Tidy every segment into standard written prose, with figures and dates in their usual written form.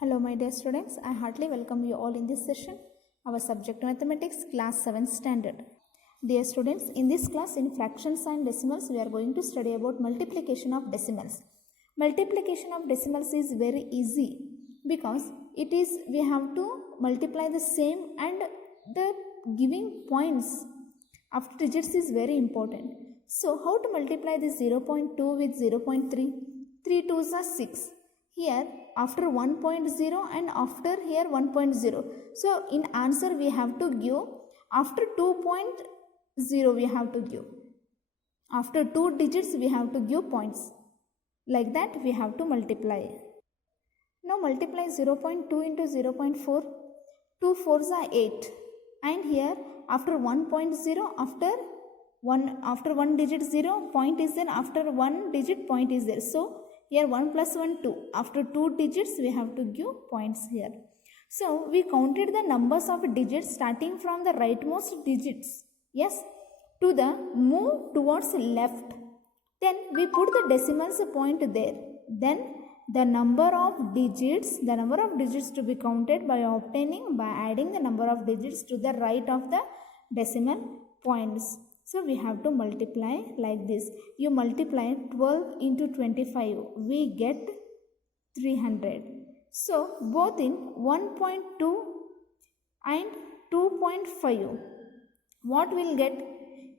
Hello my dear students, I heartily welcome you all in this session, our subject mathematics class 7 standard. Dear students, in this class in fractions and decimals we are going to study about multiplication of decimals. Multiplication of decimals is very easy because we have to multiply the same and the giving points after digits is very important. So how to multiply this 0.2 with 0.3? 3 2s are 6. Here after 1.0 and after here 1.0. So in answer we have to give after 2.0 we have to give. After 2 digits we have to give points. Like that we have to multiply. Now multiply 0.2 into 0.4. 2 4s are 8. And here after 1.0 after 1 digit 0 point is there, after 1 digit point is there. So here 1 plus 1 2. After 2 digits we have to give points here. So we counted the numbers of digits starting from the rightmost digits. Yes, to the move towards left. Then we put the decimals point there. Then the number of digits to be counted by adding the number of digits to the right of the decimal points. So we have to multiply like this. You multiply 12 into 25. We get 300. So both in 1.2 and 2.5. What we'll get?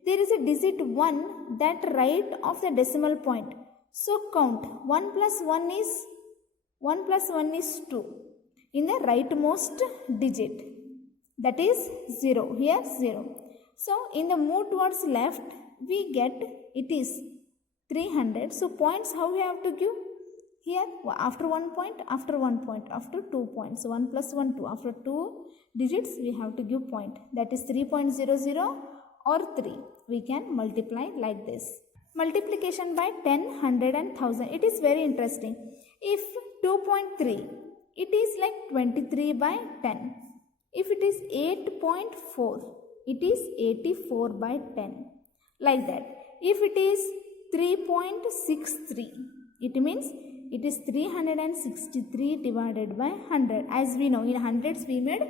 There is a digit 1 that right of the decimal point. So count. 1 plus 1 is 2. In the rightmost digit. That is 0. Here 0. So in the move towards left, we get it is 300. So points how we have to give? Here after 1 point, after 1 point, after 2 points. 1 plus 1 2. After 2 digits we have to give point. That is 3.00 or 3. We can multiply like this. Multiplication by 10, 100 and 1000. It is very interesting. If 2.3, it is like 23 by 10. If it is 8.4, it is 84 by 10. Like that. If it is 3.63, it means it is 363 divided by 100. As we know, in hundreds we made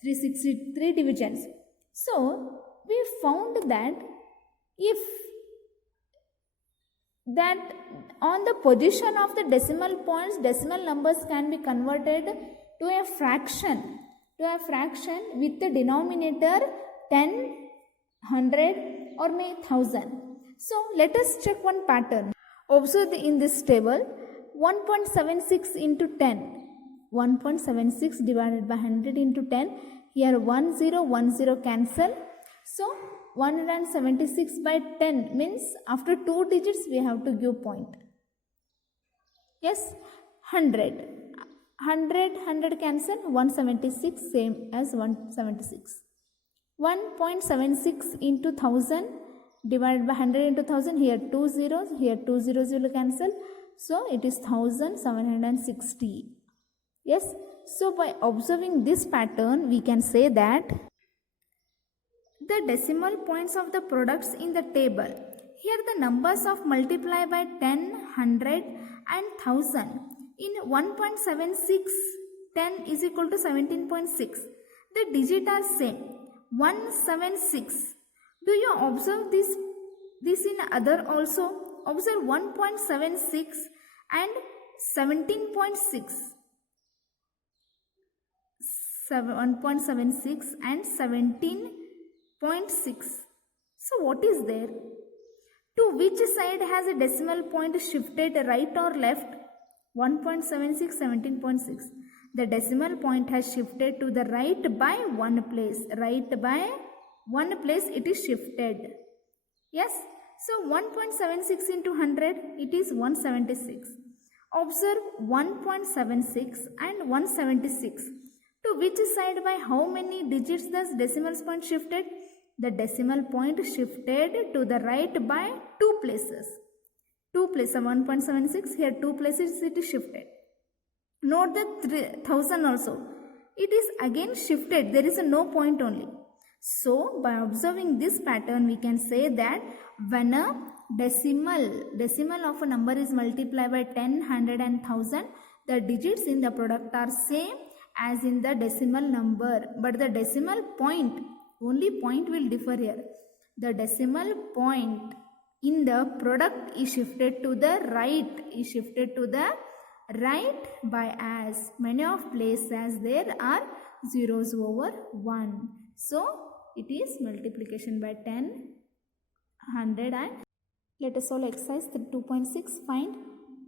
363 divisions. So we found that if that on the position of the decimal points, decimal numbers can be converted to a fraction with the denominator 10, 100 or may 1000. So let us check one pattern. Observe in this table 1.76 into 10. 1.76 divided by 100 into 10. Here 10 10 cancel. So 176 by 10 means after 2 digits we have to give point. Yes, 100 cancel. 176 same as 176. 1.76 into 1000 divided by 100 into 1000. Here 2 zeros, here 2 zeros will cancel. So it is 1760. Yes. So by observing this pattern, we can say that the decimal points of the products in the table. Here the numbers of multiply by 10, 100 and 1000. In 1.76, 10 is equal to 17.6. The digit are same. 176. Do you observe this in other also? Observe 1.76 and 17.6. 1.76 and 17.6. So what is there? To which side has a decimal point shifted, right or left? 1.76, 17.6. The decimal point has shifted to the right by one place. Right by one place it is shifted. Yes. So 1.76 into 100, it is 176. Observe 1.76 and 176. To which side by how many digits does decimal point shifted? The decimal point shifted to the right by 2 places. 2 places, 1.76, here 2 places it is shifted. Note the 1000 also. It is again shifted. There is no point only. So by observing this pattern, we can say that when a decimal of a number is multiplied by 10, 100 and 1000, The digits in the product are same as in the decimal number, but the decimal point, only point will differ here. The decimal point in the product is shifted to the right, by as many of places as there are zeros over 1. So it is multiplication by 10, 100 and let us solve exercise 2.6. Find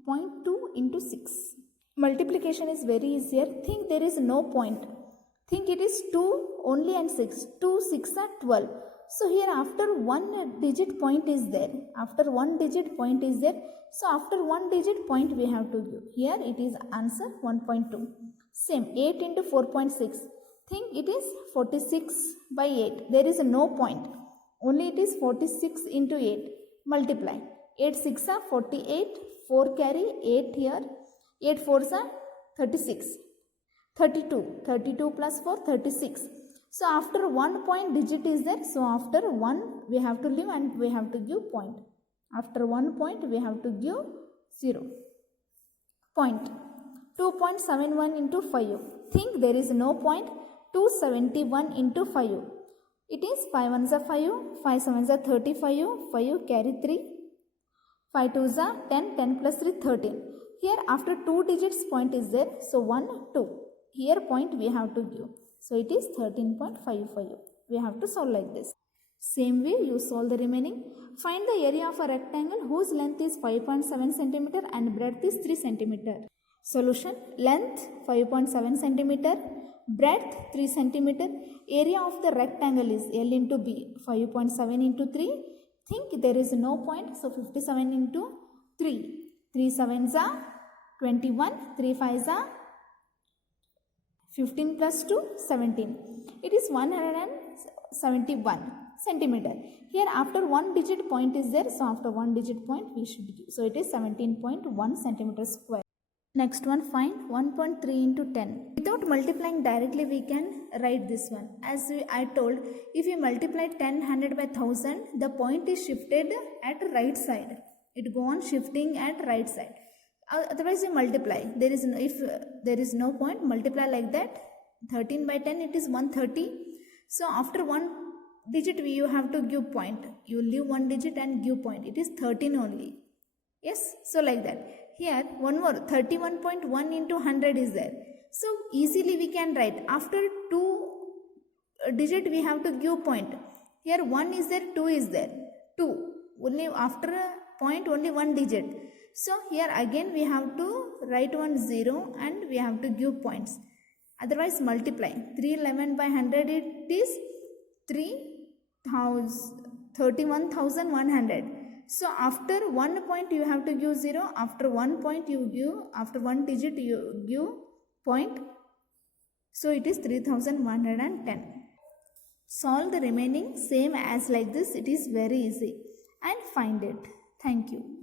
0.2 into 6. Multiplication is very easier. Think there is no point. Think it is 2 only and 6. 2, 6 are 12. So here after one digit point is there. So after one digit point we have to give. Here it is answer 1.2. Same 8 into 4.6. Think it is 46 by 8. There is no point. Only it is 46 into 8. Multiply. 8 6 are 48. 4 carry 8 here. 8 4s are 36. 32. 32 plus 4 36. So after 1 point digit is there. So after 1 we have to leave and we have to give point. After 1 point we have to give 0. Point. 2.71 into 5. Think there is no point. 271 into 5. It is 5 ones are 5. 5 sevens are 35. 5 carry 3. 5 twos are 10. 10 plus 3 13. Here after 2 digits point is there. So 1 2. Here point we have to give. So it is 13.55. We have to solve like this. Same way you solve the remaining. Find the area of a rectangle whose length is 5.7 cm and breadth is 3 cm. Solution: length 5.7 cm, breadth 3 cm. Area of the rectangle is L into B, 5.7 into 3. Think there is no point, so 57 into 3. 3 sevens are 21, 3 fives are 15 plus 2, 17. It is 171 centimeter. Here after one digit point is there, so after one digit point we should give. So it is 17.1 centimeter square. Next one, find 1.3 into 10. Without multiplying directly we can write this one. As I told, if you multiply 10 100 by 1000, the point is shifted at right side. It go on shifting at right side. Otherwise you multiply. If there is no point, multiply like that. 13 by 10 it is 130. So after one digit you have to give point. You leave one digit and give point. It is 13 only. Yes, so like that. Here one more 31.1 into 100 is there. So easily we can write. After 2 digit we have to give point. Here 1 is there, 2 is there. 2. Only after a point only one digit. So here again we have to write one 0 and we have to give points. Otherwise multiply. 311 by 100 it is 31,100. So after 1 point you have to give 0. After 1 point you give, after one digit you give point. So it is 3110. Solve the remaining same as like this. It is very easy and find it. Thank you.